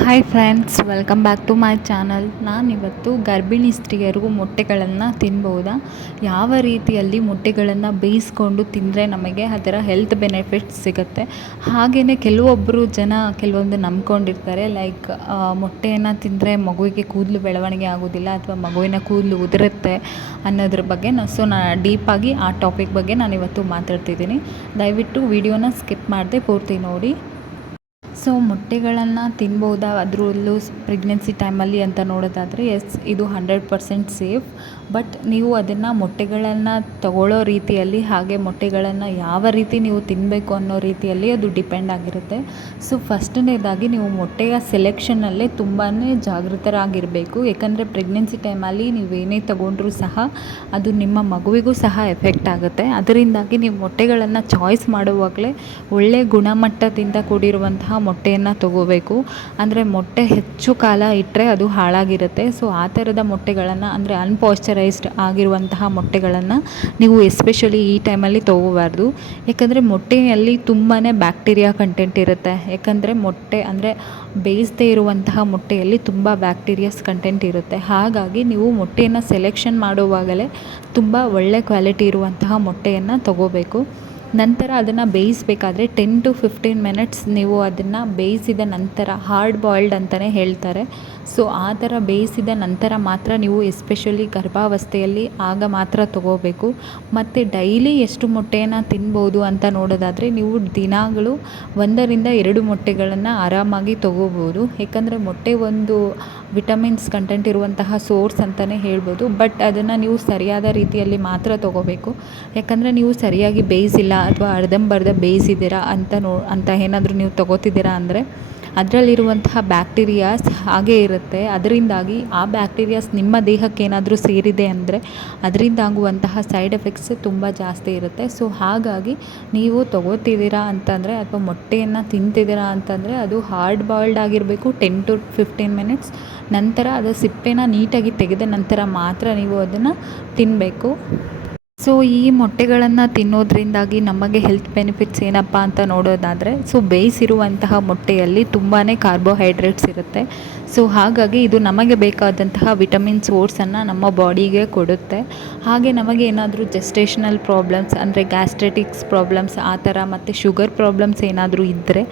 Hi friends welcome back to my channel ನಾನಿವತ್ತು ಗರ್ಭಿಣಿ ಸ್ತ್ರೀಯರಿಗೂ ಮೊಟ್ಟೆಗಳನ್ನು ತಿನ್ಬೋದಾ? ಯಾವ ರೀತಿಯಲ್ಲಿ ಮೊಟ್ಟೆಗಳನ್ನು ಬೇಯಿಸ್ಕೊಂಡು ತಿಂದರೆ ನಮಗೆ ಅದರ ಹೆಲ್ತ್ ಬೆನಿಫಿಟ್ಸ್ ಸಿಗುತ್ತೆ? ಹಾಗೆಯೇ ಕೆಲವೊಬ್ಬರು ಜನ ಕೆಲವೊಂದು ನಂಬ್ಕೊಂಡಿರ್ತಾರೆ ಲೈಕ್ ಮೊಟ್ಟೆಯನ್ನು ತಿಂದರೆ ಮಗುವಿಗೆ ಕೂದಲು ಬೆಳವಣಿಗೆ ಆಗೋದಿಲ್ಲ ಅಥವಾ ಮಗುವಿನ ಕೂದಲು ಉದುರುತ್ತೆ ಅನ್ನೋದ್ರ ಬಗ್ಗೆ ನಾನು ಸೊ ನಾ ಡೀಪಾಗಿ ಆ ಟಾಪಿಕ್ ಬಗ್ಗೆ ನಾನಿವತ್ತು ಮಾತಾಡ್ತಿದ್ದೀನಿ. ದಯವಿಟ್ಟು ವಿಡಿಯೋನ ಸ್ಕಿಪ್ ಮಾಡದೆ ಪೂರ್ತಿ ನೋಡಿ. ಸೊ ಮೊಟ್ಟೆಗಳನ್ನು ತಿನ್ಬೋದಾ? ಅದರಲ್ಲೂ ಪ್ರೆಗ್ನೆನ್ಸಿ ಟೈಮಲ್ಲಿ ಅಂತ ನೋಡೋದಾದರೆ ಎಸ್ ಇದು ಹಂಡ್ರೆಡ್ ಪರ್ಸೆಂಟ್ ಸೇಫ್ ಬಟ್ ನೀವು ಅದನ್ನು ಮೊಟ್ಟೆಗಳನ್ನು ತಗೊಳ್ಳೋ ರೀತಿಯಲ್ಲಿ, ಹಾಗೆ ಮೊಟ್ಟೆಗಳನ್ನು ಯಾವ ರೀತಿ ನೀವು ತಿನ್ನಬೇಕು ಅನ್ನೋ ರೀತಿಯಲ್ಲಿ ಅದು ಡಿಪೆಂಡ್ ಆಗಿರುತ್ತೆ. ಸೊ ಫಸ್ಟನೇದಾಗಿ ನೀವು ಮೊಟ್ಟೆಯ ಸೆಲೆಕ್ಷನ್ನಲ್ಲೇ ತುಂಬಾ ಜಾಗೃತರಾಗಿರಬೇಕು. ಯಾಕಂದರೆ ಪ್ರೆಗ್ನೆನ್ಸಿ ಟೈಮಲ್ಲಿ ನೀವು ಏನೇ ತಗೊಂಡ್ರೂ ಸಹ ಅದು ನಿಮ್ಮ ಮಗುವಿಗೂ ಸಹ ಎಫೆಕ್ಟ್ ಆಗುತ್ತೆ. ಅದರಿಂದಾಗಿ ನೀವು ಮೊಟ್ಟೆಗಳನ್ನು ಚಾಯ್ಸ್ ಮಾಡುವಾಗಲೇ ಒಳ್ಳೆಯ ಗುಣಮಟ್ಟದಿಂದ ಕೂಡಿರುವಂತಹ ಮೊಟ್ಟೆಯನ್ನು ತಗೋಬೇಕು. ಅಂದರೆ ಮೊಟ್ಟೆ ಹೆಚ್ಚು ಕಾಲ ಇಟ್ಟರೆ ಅದು ಹಾಳಾಗಿರುತ್ತೆ. ಸೊ ಆ ಥರದ ಮೊಟ್ಟೆಗಳನ್ನು ಅಂದರೆ ಅನ್ಪಾಶ್ಚರೈಸ್ಡ್ ಆಗಿರುವಂತಹ ಮೊಟ್ಟೆಗಳನ್ನು ನೀವು ಎಸ್ಪೆಷಲಿ ಈ ಟೈಮಲ್ಲಿ ತೊಗೋಬಾರ್ದು. ಯಾಕಂದರೆ ಮೊಟ್ಟೆಯಲ್ಲಿ ತುಂಬಾ ಬ್ಯಾಕ್ಟೀರಿಯಾ ಕಂಟೆಂಟ್ ಇರುತ್ತೆ. ಯಾಕಂದರೆ ಮೊಟ್ಟೆ ಅಂದರೆ ಬೇಯಿಸದೇ ಇರುವಂತಹ ಮೊಟ್ಟೆಯಲ್ಲಿ ತುಂಬ ಬ್ಯಾಕ್ಟೀರಿಯಾಸ್ ಕಂಟೆಂಟ್ ಇರುತ್ತೆ. ಹಾಗಾಗಿ ನೀವು ಮೊಟ್ಟೆಯನ್ನು ಸೆಲೆಕ್ಷನ್ ಮಾಡುವಾಗಲೇ ತುಂಬ ಒಳ್ಳೆ ಕ್ವಾಲಿಟಿ ಇರುವಂತಹ ಮೊಟ್ಟೆಯನ್ನು ತಗೋಬೇಕು. ನಂತರ ಅದನ್ನು ಬೇಯಿಸಬೇಕಾದ್ರೆ ಟೆನ್ ಟು ಫಿಫ್ಟೀನ್ ಮಿನಿಟ್ಸ್ ನೀವು ಅದನ್ನು ಬೇಯಿಸಿದ ನಂತರ ಹಾರ್ಡ್ ಬಾಯ್ಲ್ಡ್ ಅಂತಲೇ ಹೇಳ್ತಾರೆ. ಸೊ ಆ ಥರ ಬೇಯಿಸಿದ ನಂತರ ಮಾತ್ರ ನೀವು ಎಸ್ಪೆಷಲಿ ಗರ್ಭಾವಸ್ಥೆಯಲ್ಲಿ ಆಗ ಮಾತ್ರ ತಗೋಬೇಕು. ಮತ್ತು ಡೈಲಿ ಎಷ್ಟು ಮೊಟ್ಟೆಯನ್ನು ತಿನ್ಬೋದು ಅಂತ ನೋಡೋದಾದರೆ ನೀವು ದಿನಾಗಳು ಒಂದರಿಂದ ಎರಡು ಮೊಟ್ಟೆಗಳನ್ನು ಆರಾಮಾಗಿ ತಗೋಬೋದು. ಏಕೆಂದರೆ ಮೊಟ್ಟೆ ಒಂದು ವಿಟಮಿನ್ಸ್ ಕಂಟೆಂಟ್ ಇರುವಂತಹ ಸೋರ್ಸ್ ಅಂತಲೇ ಹೇಳ್ಬೋದು. ಬಟ್ ಅದನ್ನು ನೀವು ಸರಿಯಾದ ರೀತಿಯಲ್ಲಿ ಮಾತ್ರ ತಗೋಬೇಕು. ಯಾಕಂದರೆ ನೀವು ಸರಿಯಾಗಿ ಬೇಯಿಸಿಲ್ಲ ಅಥವಾ ಅರ್ಧಂಬರ್ಧ ಬೇಯಿಸಿದ್ದೀರಾ ಅಂತ ನೋ, ಅಂತ ಏನಾದರೂ ನೀವು ತಗೋತಿದ್ದೀರಾ ಅಂದರೆ ಅದರಲ್ಲಿರುವಂತಹ ಬ್ಯಾಕ್ಟೀರಿಯಾಸ್ ಹಾಗೇ ಇರುತ್ತೆ. ಅದರಿಂದಾಗಿ ಆ ಬ್ಯಾಕ್ಟೀರಿಯಾಸ್ ನಿಮ್ಮ ದೇಹಕ್ಕೆ ಏನಾದರೂ ಸೇರಿದೆ ಅಂದರೆ ಅದರಿಂದ ಆಗುವಂತಹ ಸೈಡ್ ಎಫೆಕ್ಟ್ಸ್ ತುಂಬ ಜಾಸ್ತಿ ಇರುತ್ತೆ. ಸೊ ಹಾಗಾಗಿ ನೀವು ತೊಗೋತಿದ್ದೀರಾ ಅಂತಂದರೆ ಅಥವಾ ಮೊಟ್ಟೆಯನ್ನು ತಿಂತಿದ್ದೀರಾ ಅಂತಂದರೆ ಅದು ಹಾರ್ಡ್ ಬಾಯ್ಲ್ಡ್ ಆಗಿರಬೇಕು ಟೆನ್ ಟು ಫಿಫ್ಟೀನ್ ಮಿನಿಟ್ಸ್ ನಂತರ ಅದರ ಸಿಪ್ಪೆನ ನೀಟಾಗಿ ತೆಗೆದ ನಂತರ ಮಾತ್ರ ನೀವು ಅದನ್ನು ತಿನ್ನಬೇಕು ಸೊ ಈ ಮೊಟ್ಟೆಗಳನ್ನು ತಿನ್ನೋದ್ರಿಂದಾಗಿ ನಮಗೆ ಹೆಲ್ತ್ ಬೆನಿಫಿಟ್ಸ್ ಏನಪ್ಪ ಅಂತ ನೋಡೋದಾದರೆ ಸೊ ಬೇಯಿಸಿರುವಂತಹ ಮೊಟ್ಟೆಯಲ್ಲಿ ತುಂಬಾ ಕಾರ್ಬೋಹೈಡ್ರೇಟ್ಸ್ ಇರುತ್ತೆ. ಸೊ ಹಾಗಾಗಿ ಇದು ನಮಗೆ ಬೇಕಾದಂತಹ ವಿಟಮಿನ್ ಸೋರ್ಸನ್ನು ನಮ್ಮ ಬಾಡಿಗೆ ಕೊಡುತ್ತೆ. ಹಾಗೆ ನಮಗೆ ಏನಾದರೂ ಜೆಸ್ಟೇಷನಲ್ ಪ್ರಾಬ್ಲಮ್ಸ್ ಅಂದರೆ ಗ್ಯಾಸ್ಟ್ರೆಟಿಕ್ಸ್ ಪ್ರಾಬ್ಲಮ್ಸ್ ಆ ಥರ ಮತ್ತು ಶುಗರ್ ಪ್ರಾಬ್ಲಮ್ಸ್ ಏನಾದರೂ ಇದ್ದರೆ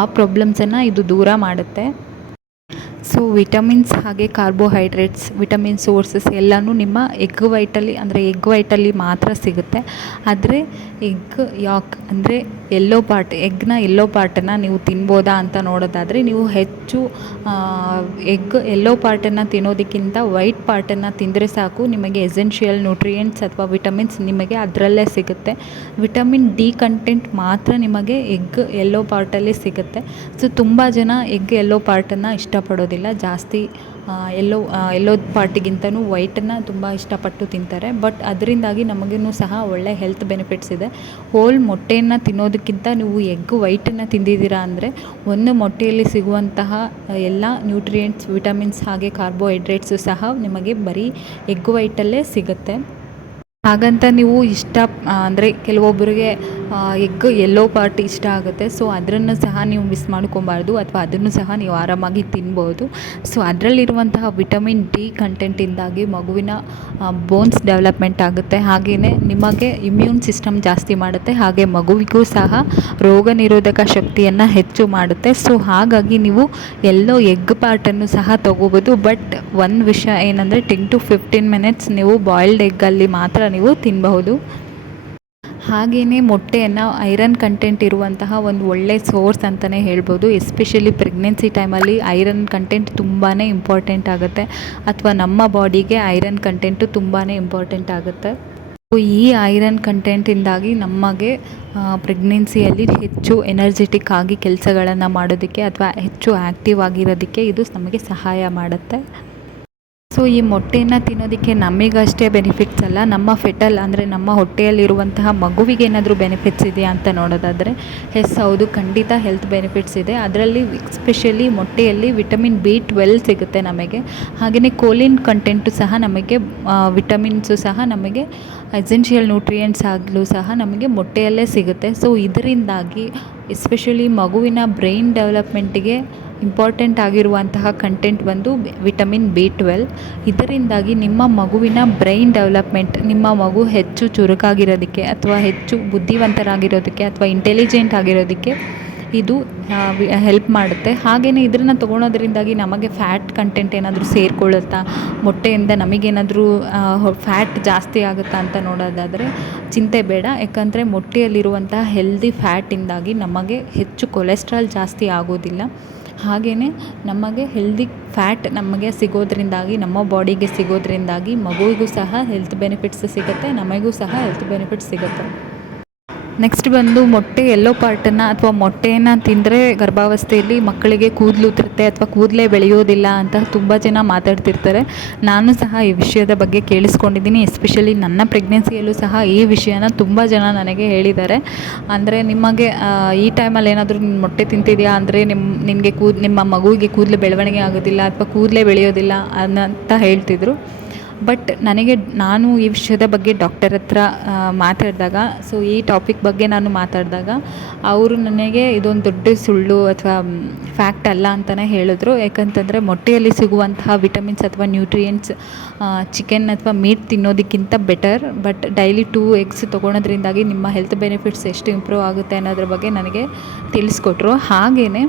ಆ ಪ್ರಾಬ್ಲಮ್ಸನ್ನು ಇದು ದೂರ ಮಾಡುತ್ತೆ. ಸೊ ವಿಟಮಿನ್ಸ್ ಹಾಗೆ ಕಾರ್ಬೋಹೈಡ್ರೇಟ್ಸ್ ವಿಟಮಿನ್ ಸೋರ್ಸಸ್ ಎಲ್ಲನೂ ನಿಮ್ಮ ಎಗ್ ವೈಟಲ್ಲಿ ಅಂದರೆ ಎಗ್ ವೈಟಲ್ಲಿ ಮಾತ್ರ ಸಿಗುತ್ತೆ. ಆದರೆ ಎಗ್ ಯಾಕ್ ಅಂದರೆ ಎಲ್ಲೋ ಪಾರ್ಟ್ ಎಗ್ನ ಎಲ್ಲೋ ಪಾರ್ಟನ್ನು ನೀವು ತಿನ್ಬೋದಾ ಅಂತ ನೋಡೋದಾದರೆ ನೀವು ಹೆಚ್ಚು ಎಗ್ ಎಲ್ಲೋ ಪಾರ್ಟನ್ನು ತಿನ್ನೋದಕ್ಕಿಂತ ವೈಟ್ ಪಾರ್ಟನ್ನು ತಿಂದರೆ ಸಾಕು. ನಿಮಗೆ ಎಸೆನ್ಷಿಯಲ್ ನ್ಯೂಟ್ರಿಯೆಂಟ್ಸ್ ಅಥವಾ ವಿಟಮಿನ್ಸ್ ನಿಮಗೆ ಅದರಲ್ಲೇ ಸಿಗುತ್ತೆ. ವಿಟಮಿನ್ ಡಿ ಕಂಟೆಂಟ್ ಮಾತ್ರ ನಿಮಗೆ ಎಗ್ ಎಲ್ಲೋ ಪಾರ್ಟಲ್ಲಿ ಸಿಗುತ್ತೆ. ಸೊ ತುಂಬ ಜನ ಎಗ್ ಎಲ್ಲೋ ಪಾರ್ಟನ್ನು ಇಷ್ಟಪಡೋದಿಲ್ಲ ಜಾಸ್ತಿ ಎಲ್ಲೋ ಎಲ್ಲೋ ಪಾರ್ಟಿಗಿಂತನೂ ವೈಟನ್ನು ತುಂಬ ಇಷ್ಟಪಟ್ಟು ತಿಂತಾರೆ. ಬಟ್ ಅದರಿಂದಾಗಿ ನಮಗೂ ಸಹ ಒಳ್ಳೆ ಹೆಲ್ತ್ ಬೆನಿಫಿಟ್ಸ್ ಇದೆ. ಹೋಲ್ ಮೊಟ್ಟೆಯನ್ನು ತಿನ್ನೋದಕ್ಕಿಂತ ನೀವು ಎಗ್ ವೈಟನ್ನು ತಿಂದಿದ್ದೀರಾ ಅಂದರೆ, ಒಂದು ಮೊಟ್ಟೆಯಲ್ಲಿ ಸಿಗುವಂತಹ ಎಲ್ಲ ನ್ಯೂಟ್ರಿಯೆಂಟ್ಸ್, ವಿಟಮಿನ್ಸ್ ಹಾಗೆ ಕಾರ್ಬೋಹೈಡ್ರೇಟ್ಸು ಸಹ ನಿಮಗೆ ಬರೀ ಎಗ್ ವೈಟಲ್ಲೇ ಸಿಗುತ್ತೆ. ಹಾಗಂತ ನೀವು ಇಷ್ಟ ಅಂದರೆ ಕೆಲವೊಬ್ಬರಿಗೆ ಎಗ್ ಎಲ್ಲೋ ಪಾರ್ಟ್ ಇಷ್ಟ ಆಗುತ್ತೆ. ಸೊ ಅದರನ್ನು ಸಹ ನೀವು ಮಿಸ್ ಮಾಡ್ಕೊಬಾರ್ದು ಅಥವಾ ಅದನ್ನು ಸಹ ನೀವು ಆರಾಮಾಗಿ ತಿನ್ಬೋದು. ಸೊ ಅದರಲ್ಲಿರುವಂತಹ ವಿಟಮಿನ್ ಡಿ ಕಂಟೆಂಟಿಂದಾಗಿ ಮಗುವಿನ ಬೋನ್ಸ್ ಡೆವಲಪ್ಮೆಂಟ್ ಆಗುತ್ತೆ. ಹಾಗೆಯೇ ನಿಮಗೆ ಇಮ್ಯೂನ್ ಸಿಸ್ಟಮ್ ಜಾಸ್ತಿ ಮಾಡುತ್ತೆ. ಹಾಗೆ ಮಗುವಿಗೂ ಸಹ ರೋಗ ನಿರೋಧಕ ಶಕ್ತಿಯನ್ನು ಹೆಚ್ಚು ಮಾಡುತ್ತೆ. ಸೊ ಹಾಗಾಗಿ ನೀವು ಎಲ್ಲೋ ಎಗ್ ಪಾರ್ಟನ್ನು ಸಹ ತೊಗೋಬೋದು. ಬಟ್ ಒಂದು ವಿಷಯ ಏನಂದರೆ ಟೆನ್ ಟು ಫಿಫ್ಟೀನ್ ಮಿನಿಟ್ಸ್ ನೀವು ಬಾಯ್ಲ್ಡ್ ಎಗ್ಗಲ್ಲಿ ಮಾತ್ರ ನೀವು ತಿನ್ನಬಹುದು ಹಾಗೆಯೇ ಮೊಟ್ಟೆಯನ್ನು ಐರನ್ ಕಂಟೆಂಟ್ ಇರುವಂತಹ ಒಂದು ಒಳ್ಳೆಯ ಸೋರ್ಸ್ ಅಂತಲೇ ಹೇಳ್ಬೋದು. ಎಸ್ಪೆಷಲಿ ಪ್ರೆಗ್ನೆನ್ಸಿ ಟೈಮಲ್ಲಿ ಐರನ್ ಕಂಟೆಂಟ್ ತುಂಬಾ ಇಂಪಾರ್ಟೆಂಟ್ ಆಗುತ್ತೆ. ಅಥವಾ ನಮ್ಮ ಬಾಡಿಗೆ ಐರನ್ ಕಂಟೆಂಟು ತುಂಬಾ ಇಂಪಾರ್ಟೆಂಟ್ ಆಗುತ್ತೆ. ಈ ಐರನ್ ಕಂಟೆಂಟಿಂದಾಗಿ ನಮಗೆ ಪ್ರೆಗ್ನೆನ್ಸಿಯಲ್ಲಿ ಹೆಚ್ಚು ಎನರ್ಜೆಟಿಕ್ ಆಗಿ ಕೆಲಸಗಳನ್ನು ಮಾಡೋದಕ್ಕೆ ಅಥವಾ ಹೆಚ್ಚು ಆ್ಯಕ್ಟಿವ್ ಆಗಿರೋದಕ್ಕೆ ಇದು ನಮಗೆ ಸಹಾಯ ಮಾಡುತ್ತೆ. ಸೊ ಈ ಮೊಟ್ಟೆಯನ್ನು ತಿನ್ನೋದಕ್ಕೆ ನಮಗಷ್ಟೇ ಬೆನಿಫಿಟ್ಸ್ ಅಲ್ಲ? ನಮ್ಮ ಫೆಟಲ್ ಅಂದರೆ ನಮ್ಮ ಹೊಟ್ಟೆಯಲ್ಲಿರುವಂತಹ ಮಗುವಿಗೆ ಏನಾದರೂ ಬೆನಿಫಿಟ್ಸ್ ಇದೆಯಾ ಅಂತ ನೋಡೋದಾದರೆ ಎಸ್ ಹೌದು, ಖಂಡಿತ ಹೆಲ್ತ್ ಬೆನಿಫಿಟ್ಸ್ ಇದೆ. ಅದರಲ್ಲಿ ಎಸ್ಪೆಷಲಿ ಮೊಟ್ಟೆಯಲ್ಲಿ ವಿಟಮಿನ್ ಬಿ ಟ್ವೆಲ್ ಸಿಗುತ್ತೆ ನಮಗೆ. ಹಾಗೆಯೇ ಕೋಲಿನ್ ಕಂಟೆಂಟು ಸಹ ನಮಗೆ ವಿಟಮಿನ್ಸು ಸಹ ನಮಗೆ ಎಸೆನ್ಷಿಯಲ್ ನ್ಯೂಟ್ರಿಯೆಂಟ್ಸ್ ಆಗಲೂ ಸಹ ನಮಗೆ ಮೊಟ್ಟೆಯಲ್ಲೇ ಸಿಗುತ್ತೆ. ಸೊ ಇದರಿಂದಾಗಿ ಎಸ್ಪೆಷಲಿ ಮಗುವಿನ ಬ್ರೈನ್ ಡೆವಲಪ್ಮೆಂಟಿಗೆ ಇಂಪಾರ್ಟೆಂಟ್ ಆಗಿರುವಂತಹ ಕಂಟೆಂಟ್ ಬಂದು ವಿಟಮಿನ್ ಬಿ ಟ್ವೆಲ್ ಇದರಿಂದಾಗಿ ನಿಮ್ಮ ಮಗುವಿನ ಬ್ರೈನ್ ಡೆವಲಪ್ಮೆಂಟ್ ನಿಮ್ಮ ಮಗು ಹೆಚ್ಚು ಚುರುಕಾಗಿರೋದಕ್ಕೆ ಅಥವಾ ಹೆಚ್ಚು ಬುದ್ಧಿವಂತರಾಗಿರೋದಕ್ಕೆ ಅಥವಾ ಇಂಟೆಲಿಜೆಂಟ್ ಆಗಿರೋದಕ್ಕೆ ಇದು ಹೆಲ್ಪ್ ಮಾಡುತ್ತೆ. ಹಾಗೆಯೇ ಇದನ್ನು ತೊಗೊಳೋದ್ರಿಂದಾಗಿ ನಮಗೆ ಫ್ಯಾಟ್ ಕಂಟೆಂಟ್ ಏನಾದರೂ ಸೇರಿಕೊಳ್ಳುತ್ತಾ, ಮೊಟ್ಟೆಯಿಂದ ನಮಗೇನಾದರೂ ಫ್ಯಾಟ್ ಜಾಸ್ತಿ ಆಗುತ್ತಾ ಅಂತ ನೋಡೋದಾದರೆ ಚಿಂತೆ ಬೇಡ. ಯಾಕಂದರೆ ಮೊಟ್ಟೆಯಲ್ಲಿರುವಂತಹ ಹೆಲ್ದಿ ಫ್ಯಾಟಿಂದಾಗಿ ನಮಗೆ ಹೆಚ್ಚು ಕೊಲೆಸ್ಟ್ರಾಲ್ ಜಾಸ್ತಿ ಆಗೋದಿಲ್ಲ. ಹಾಗೆಯೇ ನಮಗೆ ಹೆಲ್ದಿ ಫ್ಯಾಟ್ ನಮಗೆ ಸಿಗೋದ್ರಿಂದಾಗಿ, ನಮ್ಮ ಬಾಡಿಗೆ ಸಿಗೋದ್ರಿಂದಾಗಿ ಮಗುವಿಗೂ ಸಹ ಹೆಲ್ತ್ ಬೆನಿಫಿಟ್ಸ್ ಸಿಗುತ್ತೆ, ನಮಗೂ ಸಹ ಹೆಲ್ತ್ ಬೆನಿಫಿಟ್ಸ್ ಸಿಗುತ್ತೆ. ನೆಕ್ಸ್ಟ್ ಬಂದು ಮೊಟ್ಟೆ ಎಲ್ಲೋ ಪಾರ್ಟನ್ನು ಅಥವಾ ಮೊಟ್ಟೆಯನ್ನು ತಿಂದರೆ ಗರ್ಭಾವಸ್ಥೆಯಲ್ಲಿ ಮಕ್ಕಳಿಗೆ ಕೂದಲು ಉದುರುತ್ತೆ ಅಥವಾ ಕೂದಲೇ ಬೆಳೆಯೋದಿಲ್ಲ ಅಂತ ತುಂಬ ಜನ ಮಾತಾಡ್ತಿರ್ತಾರೆ. ನಾನು ಸಹ ಈ ವಿಷಯದ ಬಗ್ಗೆ ಕೇಳಿಸ್ಕೊಂಡಿದ್ದೀನಿ. ಎಸ್ಪೆಷಲಿ ನನ್ನ ಪ್ರೆಗ್ನೆನ್ಸಿಯಲ್ಲೂ ಸಹ ಈ ವಿಷಯನ ತುಂಬ ಜನ ನನಗೆ ಹೇಳಿದ್ದಾರೆ. ಅಂದರೆ ನಿಮಗೆ ಈ ಟೈಮಲ್ಲಿ ಏನಾದರೂ ಮೊಟ್ಟೆ ತಿಂತಿದೆಯಾ ಅಂದರೆ ನಿಮ್ಮ ನಿಮಗೆ ಕೂದ್, ನಿಮ್ಮ ಮಗುವಿಗೆ ಕೂದಲು ಬೆಳವಣಿಗೆ ಆಗೋದಿಲ್ಲ ಅಥವಾ ಕೂದಲೇ ಬೆಳೆಯೋದಿಲ್ಲ ಅನ್ನಂತ ಹೇಳ್ತಿದ್ರು. ಬಟ್ ನನಗೆ ನಾನು ಈ ವಿಷಯದ ಬಗ್ಗೆ ಡಾಕ್ಟರ್ ಹತ್ರ ಮಾತಾಡಿದಾಗ ಸೊ ಈ ಟಾಪಿಕ್ ಬಗ್ಗೆ ನಾನು ಮಾತಾಡಿದಾಗ ಅವರು ನನಗೆ ಇದೊಂದು ದೊಡ್ಡ ಸುಳ್ಳು ಅಥವಾ ಫ್ಯಾಕ್ಟ್ ಅಲ್ಲ ಅಂತಲೇ ಹೇಳಿದ್ರು. ಯಾಕಂತಂದರೆ ಮೊಟ್ಟೆಯಲ್ಲಿ ಸಿಗುವಂತಹ ವಿಟಮಿನ್ಸ್ ಅಥವಾ ನ್ಯೂಟ್ರಿಯೆಂಟ್ಸ್ ಚಿಕನ್ ಅಥವಾ meat ತಿನ್ನೋದಕ್ಕಿಂತ better but daily two eggs ತೊಗೊಳೋದ್ರಿಂದಾಗಿ ನಿಮ್ಮ ಹೆಲ್ತ್ ಬೆನಿಫಿಟ್ಸ್ ಎಷ್ಟು ಇಂಪ್ರೂವ್ ಆಗುತ್ತೆ ಅನ್ನೋದ್ರ ಬಗ್ಗೆ ನನಗೆ ತಿಳಿಸ್ಕೊಟ್ರು. ಹಾಗೆಯೇ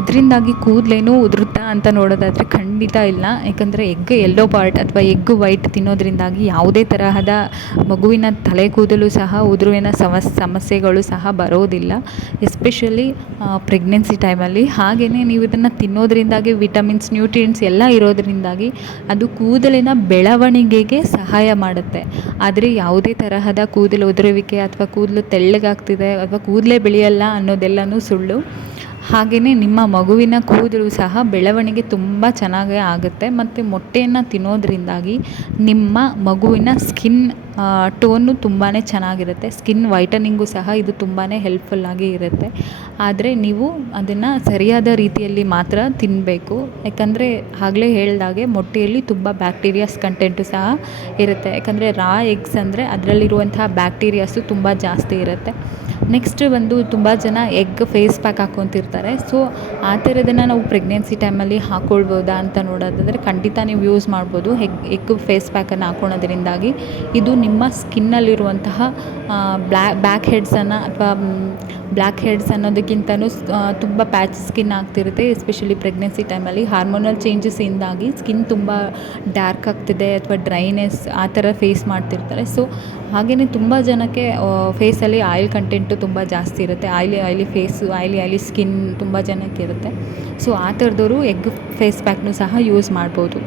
ಇದರಿಂದಾಗಿ ಕೂದಲೇನು ಉದುರುತ್ತಾ ಅಂತ ನೋಡೋದಾದರೆ ಖಂಡಿತ ಇಲ್ಲ. ಯಾಕಂದರೆ ಎಗ್ ಎಲ್ಲೋ ಪಾರ್ಟ್ ಅಥವಾ ಎಗ್ ವೈಟ್ ತಿನ್ನೋದ್ರಿಂದಾಗಿ ಯಾವುದೇ ತರಹದ ಮಗುವಿನ ತಲೆ ಕೂದಲು ಸಹ, ಉದುರುವಿನ ಸಮಸ್, ಸಮಸ್ಯೆಗಳು ಸಹ ಬರೋದಿಲ್ಲ. ಎಸ್ಪೆಷಲಿ ಪ್ರೆಗ್ನೆನ್ಸಿ ಟೈಮಲ್ಲಿ ಹಾಗೆಯೇ ನೀವು ಇದನ್ನು ತಿನ್ನೋದ್ರಿಂದಾಗಿ ವಿಟಮಿನ್ಸ್ ನ್ಯೂಟ್ರಿಯೆಂಟ್ಸ್ ಎಲ್ಲ ಇರೋದರಿಂದಾಗಿ ಅದು ಕೂದಲಿನ ಬೆಳವಣಿಗೆಗೆ ಸಹಾಯ ಮಾಡುತ್ತೆ. ಆದರೆ ಯಾವುದೇ ತರಹದ ಕೂದಲು ಉದುರುವಿಕೆ ಅಥವಾ ಕೂದಲು ತೆಳ್ಳಗಾಗ್ತಿದೆ ಅಥವಾ ಕೂದಲೇ ಬೆಳೆಯಲ್ಲ ಅನ್ನೋದೆಲ್ಲನೂ ಸುಳ್ಳು. ಹಾಗೆಯೇ ನಿಮ್ಮ ಮಗುವಿನ ಕೂದಲು ಸಹ ಬೆಳವಣಿಗೆ ತುಂಬ ಚೆನ್ನಾಗೇ ಆಗುತ್ತೆ. ಮತ್ತು ಮೊಟ್ಟೆಯನ್ನು ತಿನ್ನೋದ್ರಿಂದಾಗಿ ನಿಮ್ಮ ಮಗುವಿನ ಸ್ಕಿನ್ ಟೋನು ತುಂಬಾ ಚೆನ್ನಾಗಿರುತ್ತೆ. ಸ್ಕಿನ್ ವೈಟನಿಂಗು ಸಹ ಇದು ತುಂಬಾ ಹೆಲ್ಪ್ಫುಲ್ಲಾಗಿ ಇರುತ್ತೆ. ಆದರೆ ನೀವು ಅದನ್ನು ಸರಿಯಾದ ರೀತಿಯಲ್ಲಿ ಮಾತ್ರ ತಿನ್ನಬೇಕು ಯಾಕಂದರೆ ಆಗಲೇ ಹೇಳ್ದಾಗೆ ಮೊಟ್ಟೆಯಲ್ಲಿ ತುಂಬ ಬ್ಯಾಕ್ಟೀರಿಯಾಸ್ ಕಂಟೆಂಟು ಸಹ ಇರುತ್ತೆ. ಯಾಕಂದರೆ ರಾ ಎಗ್ಸ್ ಅಂದರೆ ಅದರಲ್ಲಿರುವಂತಹ ಬ್ಯಾಕ್ಟೀರಿಯಾಸು ತುಂಬ ಜಾಸ್ತಿ ಇರುತ್ತೆ. ನೆಕ್ಸ್ಟ್ ಬಂದು ತುಂಬ ಜನ ಎಗ್ ಫೇಸ್ ಪ್ಯಾಕ್ ಹಾಕ್ಕೊತಿರ್ತಾರೆ ಸೊ ಆ ಥರದನ್ನು ನಾವು ಪ್ರೆಗ್ನೆನ್ಸಿ ಟೈಮಲ್ಲಿ ಹಾಕ್ಕೊಳ್ಬೋದಾ ಅಂತ ನೋಡೋದಾದರೆ ಖಂಡಿತ ನೀವು ಯೂಸ್ ಮಾಡ್ಬೋದು ಎಗ್ ಎಗ್ ಫೇಸ್ ಪ್ಯಾಕನ್ನು ಹಾಕ್ಕೊಳೋದ್ರಿಂದಾಗಿ ಇದು ನಿಮ್ಮ ಸ್ಕಿನ್ನಲ್ಲಿರುವಂತಹ ಬ್ಲ್ಯಾ ಬ್ಯಾಕ್ ಹೆಡ್ಸನ್ನು ಅಥವಾ ಬ್ಲ್ಯಾಕ್ ಹೆಡ್ಸ್ ಅನ್ನೋದಕ್ಕಿಂತನೂ ತುಂಬ ಪ್ಯಾಚ್ ಸ್ಕಿನ್ ಆಗ್ತಿರುತ್ತೆ. ಎಸ್ಪೆಷಲಿ ಪ್ರೆಗ್ನೆನ್ಸಿ ಟೈಮಲ್ಲಿ ಹಾರ್ಮೋನಲ್ ಚೇಂಜಸ್ಸಿಂದಾಗಿ ಸ್ಕಿನ್ ತುಂಬ ಡಾರ್ಕ್ ಆಗ್ತಿದೆ ಅಥವಾ ಡ್ರೈನೆಸ್ ಆ ಥರ ಫೇಸ್ ಮಾಡ್ತಿರ್ತಾರೆ. ಸೊ ಹಾಗೆಯೇ ತುಂಬ ಜನಕ್ಕೆ ಫೇಸಲ್ಲಿ ಆಯಿಲ್ ಕಂಟೆಂಟು ತುಂಬ ಜಾಸ್ತಿ ಇರುತ್ತೆ. Oily oily face, oily oily skin ತುಂಬ ಜನಕ್ಕೆ ಇರುತ್ತೆ. ಸೊ ಆ ಥರದವರು ಎಗ್ ಫೇಸ್ ಪ್ಯಾಕ್ನು ಸಹ ಯೂಸ್ ಮಾಡ್ಬೋದು.